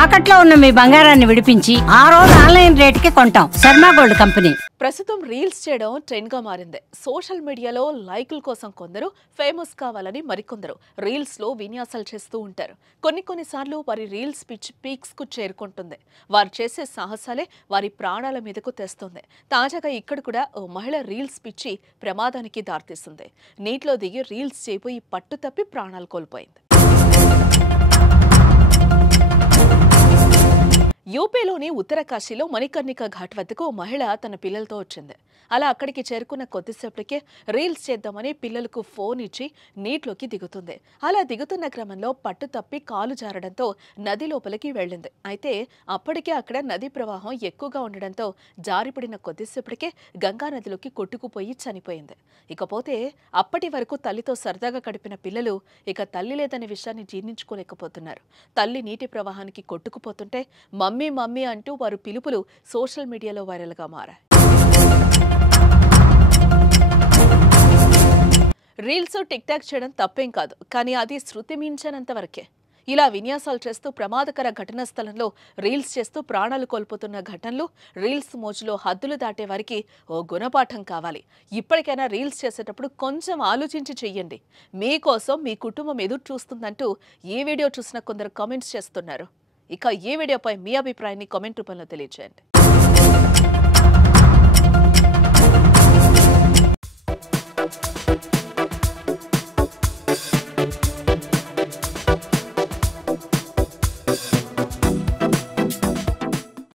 తాకట్లో ఉన్న మీ బంగారాన్ని విడిపించి ఆ రోజు ఆన్లైన్ రేటుకి కొంటాం. Sharma gold company. ప్రస్తుతం రీల్స్ చేయడం ట్రెండ్ గా మారింది. సోషల్ మీడియాలో లైకుల కోసం కొందరు, ఫేమస్ కావాలని మరికొందరు రీల్స్ లో విన్యాసాలు చేస్తూ ఉంటారు. కొన్నిసార్లు వారి రీల్స్ పీక్స్ కు చేరుకుంటుంది. వారు చేసే సాహసాలే వారి ప్రాణాల మీదకు తెస్తుంది. తాజాగా ఇక్కడ కూడా ఓ మహిళ రీల్స్ పిచ్చి ప్రమాదానికి దారితీస్తుంది. నీటిలో దిగి రీల్స్ చేయబోయి పట్టు తప్పి ప్రాణాలు కోల్పోయింది. యూపీలోని ఉత్తరకాశీలో మణికర్ణిక ఘాట్ వద్దకు మహిళ తన పిల్లలతో వచ్చింది. అలా అక్కడికి చేరుకున్న కొద్దిసేపటికే రీల్స్ చేద్దామని పిల్లలకు ఫోన్ ఇచ్చి నీటిలోకి దిగుతుంది. అలా దిగుతున్న క్రమంలో పట్టు తప్పి కాలు జారడంతో నది లోపలికి వెళ్ళింది. అయితే అప్పటికే అక్కడ నది ప్రవాహం ఎక్కువగా ఉండడంతో జారిపడిన కొద్దిసేపటికే గంగా నదిలోకి కొట్టుకుపోయి చనిపోయింది. ఇకపోతే అప్పటి వరకు తల్లితో సరదాగా గడిపిన పిల్లలు ఇక తల్లి లేదనే విషయాన్ని జీర్ణించుకోలేకపోతున్నారు. తల్లి నీటి ప్రవాహానికి కొట్టుకుపోతుంటే మమ్మీ అంటూ వారు పిలుపులు సోషల్ మీడియాలో వైరల్గా మారాయి. రీల్స్ టిక్ టాక్ చేయడం తప్పేం కాదు, కానీ అది శృతి మించనంత వరకే. ఇలా విన్యాసాలు చేస్తూ ప్రమాదకర ఘటనా స్థలంలో రీల్స్ చేస్తూ ప్రాణాలు కోల్పోతున్న ఘటనలు, రీల్స్ మోజులో హద్దులు దాటే వారికి ఓ గుణపాఠం కావాలి. ఇప్పటికైనా రీల్స్ చేసేటప్పుడు కొంచెం ఆలోచించి చెయ్యండి. మీకోసం మీ కుటుంబం ఎదురు చూస్తుందంటూ ఈ వీడియో చూసిన కొందరు కామెంట్స్ చేస్తున్నారు. ఇక ఈ వీడియోపై మీ అభిప్రాయాన్ని కామెంట్ రూపంలో తెలియజేయండి.